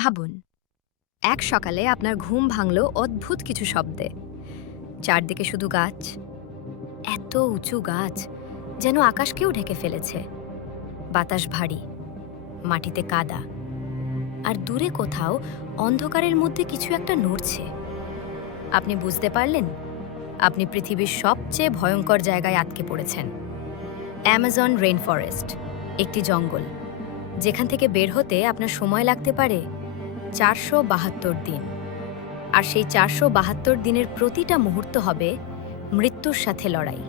ভাবুন, এক সকালে আপনার ঘুম ভাঙল অদ্ভুত কিছু শব্দে। চারদিকে শুধু গাছ, এত উঁচু গাছ যেন আকাশকেও ঢেকে ফেলেছে। বাতাস ভারী, মাটিতে কাদা, আর দূরে কোথাও অন্ধকারের মধ্যে কিছু একটা নড়ছে। আপনি বুঝতে পারলেন আপনি পৃথিবীর সবচেয়ে ভয়ঙ্কর জায়গায় আটকে পড়েছেন। অ্যামাজন রেইন ফরেস্ট, একটি জঙ্গল যেখান থেকে বের হতে আপনার সময় লাগতে পারে ৪৭২ দিন। আর সেই ৪৭২ দিনের প্রতিটা মুহূর্ত হবে মৃত্যুর সাথে লড়াই।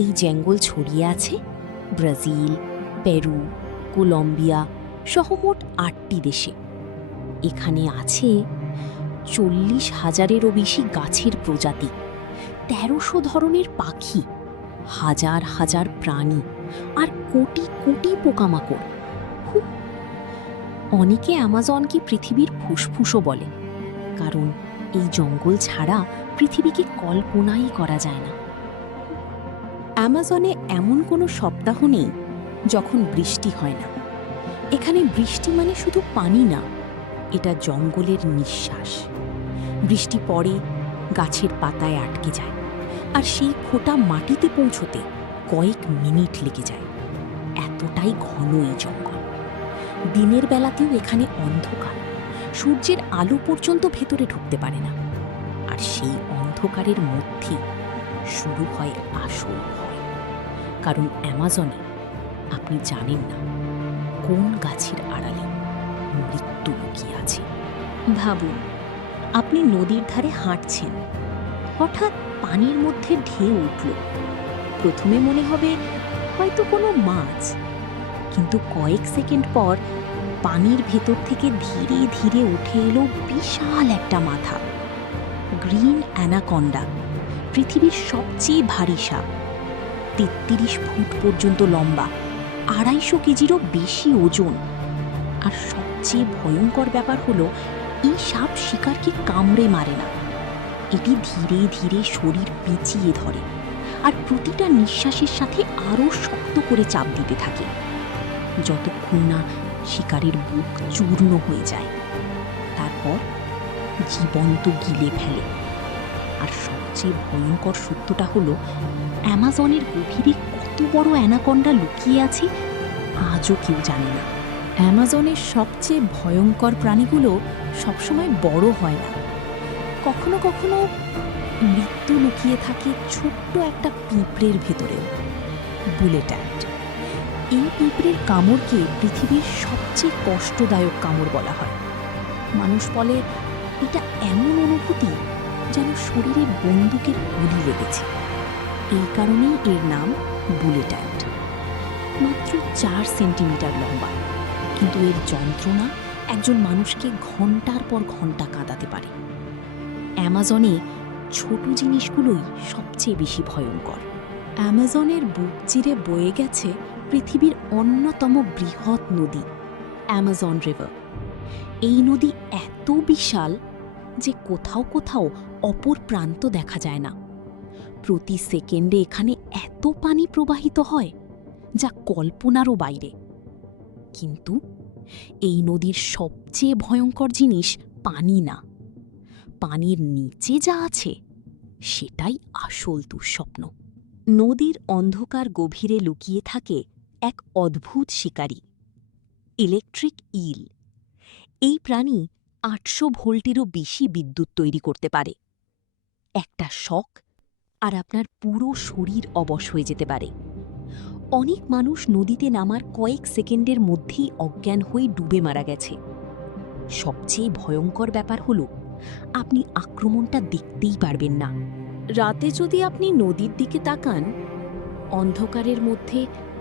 এই জঙ্গল ছড়িয়ে আছে ব্রাজিল, পেরু, কলম্বিয়া সহ মোট ৮টি দেশে। এখানে আছে ৪০,০০০-এরও বেশি গাছের প্রজাতি, ১৩০০ ধরনের পাখি, হাজার হাজার প্রাণী আর কোটি কোটি পোকামাকড়। হুঁ, অনেকে অ্যামাজনকে পৃথিবীর ফুসফুসও বলে, কারণ এই জঙ্গল ছাড়া পৃথিবীকে কল্পনাই করা যায় না। অ্যামাজনে এমন কোনো সপ্তাহ নেই যখন বৃষ্টি হয় না। এখানে বৃষ্টি মানে শুধু পানি না, এটা জঙ্গলের নিঃশ্বাস। বৃষ্টি পড়ে, গাছের পাতায় আটকে যায়, আর সেই ফোঁটা মাটিতে পৌঁছতে কয়েক মিনিট লেগে যায়। এতটাই ঘন এই জঙ্গল। দিনের বেলাতেও এখানে অন্ধকার, সূর্যের আলো পর্যন্ত ভেতরে ঢুকতে পারে না। আর সেই অন্ধকারের মধ্যে শুরু হয় আসল ভয়। কারণ অ্যামাজনে আপনি জানেন না কোন গাছের আড়ালে মৃত্যু লুকিয়ে আছে। ভাবুন, আপনি নদীর ধারে হাঁটছেন, হঠাৎ পানির মধ্যে ঢেউ উঠল। প্রথমে মনে হবে হয়তো কোনো মাছ, কিন্তু কয়েক সেকেন্ড পর পানির ভেতর থেকে ধীরে ধীরে উঠে এলো বিশাল একটা মাথা। গ্রিন অ্যানাকন্ডা, পৃথিবীর সবচেয়ে ভারী সাপ, ৩৩ ফুট পর্যন্ত লম্বা, ২৫০ কেজিরও বেশি ওজন। আর সবচেয়ে ভয়ঙ্কর ব্যাপার হলো এই সাপ শিকারকে কামড়ে মারে না। এটি ধীরে ধীরে শরীর পেঁচিয়ে ধরে, আর প্রতিটা নিঃশ্বাসের সাথে আরও শক্ত করে চাপ দিতে থাকে, যতক্ষণ না শিকারের বুক চূর্ণ হয়ে যায়। তারপর জীবন্ত গিলে ফেলে। আর সবচেয়ে ভয়ঙ্কর সত্যটা হলো অ্যামাজনের গভীরে কত বড় অ্যানাকন্ডা লুকিয়ে আছে আজও কেউ জানে না। অ্যামাজনের সবচেয়ে ভয়ঙ্কর প্রাণীগুলো সবসময় বড় হয় না। কখনো কখনো মৃত্যু লুকিয়ে থাকে ছোট্ট একটা পিঁপড়ের ভেতরেও, বুলেট অ্যান্ট। এই পিঁপড়ের কামড়কে পৃথিবীর সবচেয়ে কষ্টদায়ক কামড় বলা হয়। মানুষ বলে এটা এমন অনুভূতি যেন শরীরে বন্দুকের গুলি লেগেছে। এই কারণেই এর নাম বুলেট অ্যান্ট। মাত্র ৪ সেন্টিমিটার লম্বা, কিন্তু এর যন্ত্রণা একজন মানুষকে ঘন্টার পর ঘন্টা কাঁদাতে পারে। অ্যামাজনে ছোট জিনিসগুলোই সবচেয়ে বেশি ভয়ঙ্কর। অ্যামাজনের বুক চিরে বয়ে গেছে পৃথিবীর অন্যতম বৃহৎ নদী, অ্যামাজন রিভার। এই নদী এত বিশাল যে কোথাও কোথাও অপর প্রান্ত দেখা যায় না। প্রতি সেকেন্ডে এখানে এত পানি প্রবাহিত হয় যা কল্পনারও বাইরে। কিন্তু এই নদীর সবচেয়ে ভয়ঙ্কর জিনিস পানি না, পানির নিচে যা আছে সেটাই আসল দুঃস্বপ্ন। নদীর অন্ধকার গভীরে লুকিয়ে থাকে এক অদ্ভুত শিকারী, ইলেকট্রিক ইল। এই প্রাণী ৮০০ ভোল্টেরও বেশি বিদ্যুৎ তৈরি করতে পারে। একটা শক আর আপনার পুরো শরীর অবশ হয়ে যেতে পারে। অনেক মানুষ নদীতে নামার কয়েক সেকেন্ডের মধ্যেই অজ্ঞান হয়ে ডুবে মারা গেছে। সবচেয়ে ভয়ঙ্কর ব্যাপার হলো আপনি আক্রমণটা দেখতেই পারবেন না। রাতে যদি আপনি নদীর দিকে তাকান, অন্ধকারের মধ্যে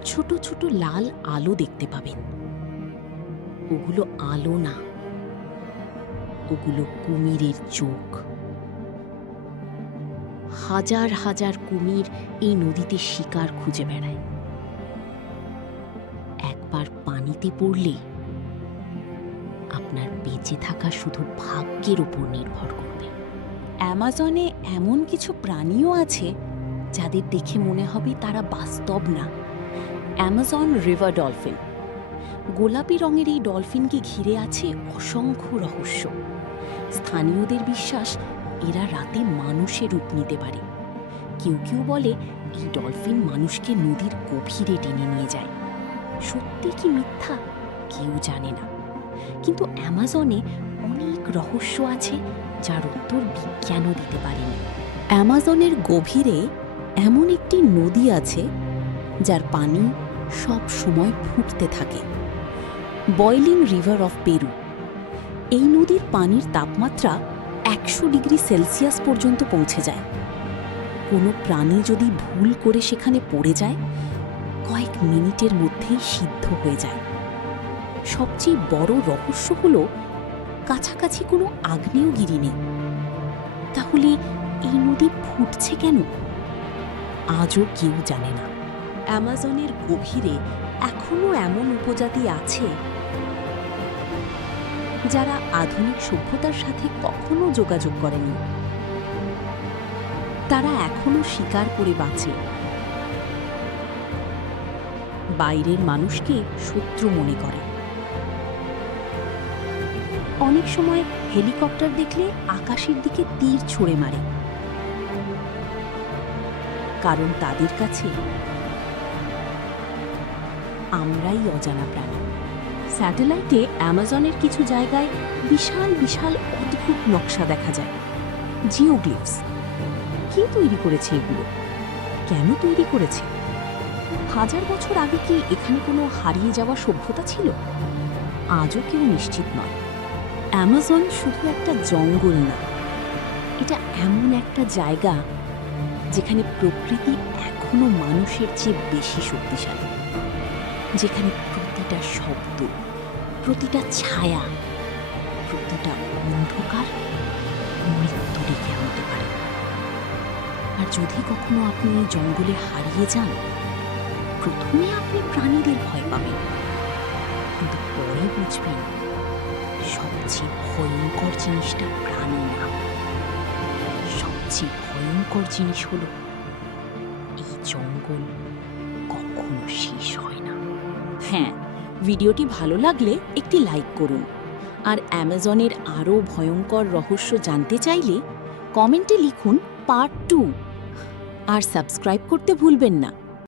ছোট ছোট লাল আলো দেখতে পাবেন। ওগুলো আলো না, ওগুলো কুমিরের চোখ। হাজার হাজার কুমির এই নদীতে শিকার খুঁজে বেড়ায়। একবার পানিতে পড়লে আপনার বেঁচে থাকা শুধু ভাগ্যের উপর নির্ভর করবে। অ্যামাজনে এমন কিছু প্রাণীও আছে যাদের দেখে মনে হবে তারা বাস্তব না। অ্যামাজন রিভার ডলফিন, গোলাপি রঙের এই ডলফিনকে ঘিরে আছে অসংখ্য রহস্য। স্থানীয়দের বিশ্বাস এরা রাতে মানুষের রূপ নিতে পারে। কেউ কেউ বলে এই ডলফিন মানুষকে নদীর গভীরে টেনে নিয়ে যায়। সত্যি কি মিথ্যা কেউ জানে না, কিন্তু অ্যামাজনে অনেক রহস্য আছে যার উত্তর বিজ্ঞানও দিতে পারেনি। অ্যামাজনের গভীরে এমন একটি নদী আছে যার পানি সব সময় ফুটতে থাকে, বয়লিং রিভার অফ পেরু। এই নদীর পানির তাপমাত্রা 100 ডিগ্রি সেলসিয়াস পর্যন্ত পৌঁছে যায়। কোনো প্রাণী যদি ভুল করে সেখানে পড়ে যায়, কয়েক মিনিটের মধ্যেই সিদ্ধ হয়ে যায়। সবচেয়ে বড় রহস্য হলো কাছাকাছি কোনো আগ্নেয়গিরি নেই। তাহলে এই নদী ফুটছে কেন? আজও কেউ জানে না। অ্যামাজনের গভীরে এখনো এমন উপজাতি আছে যারা আধুনিক সভ্যতার সাথে কখনো যোগাযোগ করেনি। তারা এখনো শিকার করে বাঁচে, বাইরের মানুষকে শত্রু মনে করে। অনেক সময় হেলিকপ্টার দেখলে আকাশের দিকে তীর ছুঁড়ে মারে, কারণ তাদের কাছে আমরাই অজানা প্রাণী। স্যাটেলাইটে অ্যামাজনের কিছু জায়গায় বিশাল বিশাল অদ্ভুত নকশা দেখা যায়, জিওগ্লিফস। কে তৈরি করেছে এগুলো? কেন তৈরি করেছে? 1000 বছর আগে কি এখানে কোনো হারিয়ে যাওয়া সভ্যতা ছিল? আজও কেউ নিশ্চিত নয়। অ্যামাজন শুধু একটা জঙ্গল না, এটা এমন একটা জায়গা যেখানে প্রকৃতি এখনো মানুষের চেয়ে বেশি শক্তিশালী, যেখানে প্রতিটা শব্দ, প্রতিটা ছায়া, প্রতিটা অন্ধকার মৃত্যু ডেকে আনতে পারে। আর যদি কখনো আপনি এই জঙ্গলে হারিয়ে যান, প্রথমে আপনি প্রাণীদের ভয় পাবেন, কিন্তু পরে বুঝবেন সবচেয়ে ভয়ঙ্কর জিনিসটা প্রাণী না, সবচেয়ে ভয়ঙ্কর জিনিস হলো এই জঙ্গল কখনো শেষ হয় না। হ্যাঁ, ভিডিওটি ভালো লাগলে একটি লাইক করুন, আর অ্যামাজনের আরও ভয়ঙ্কর রহস্য জানতে চাইলে কমেন্টে লিখুন পার্ট 2, আর সাবস্ক্রাইব করতে ভুলবেন না।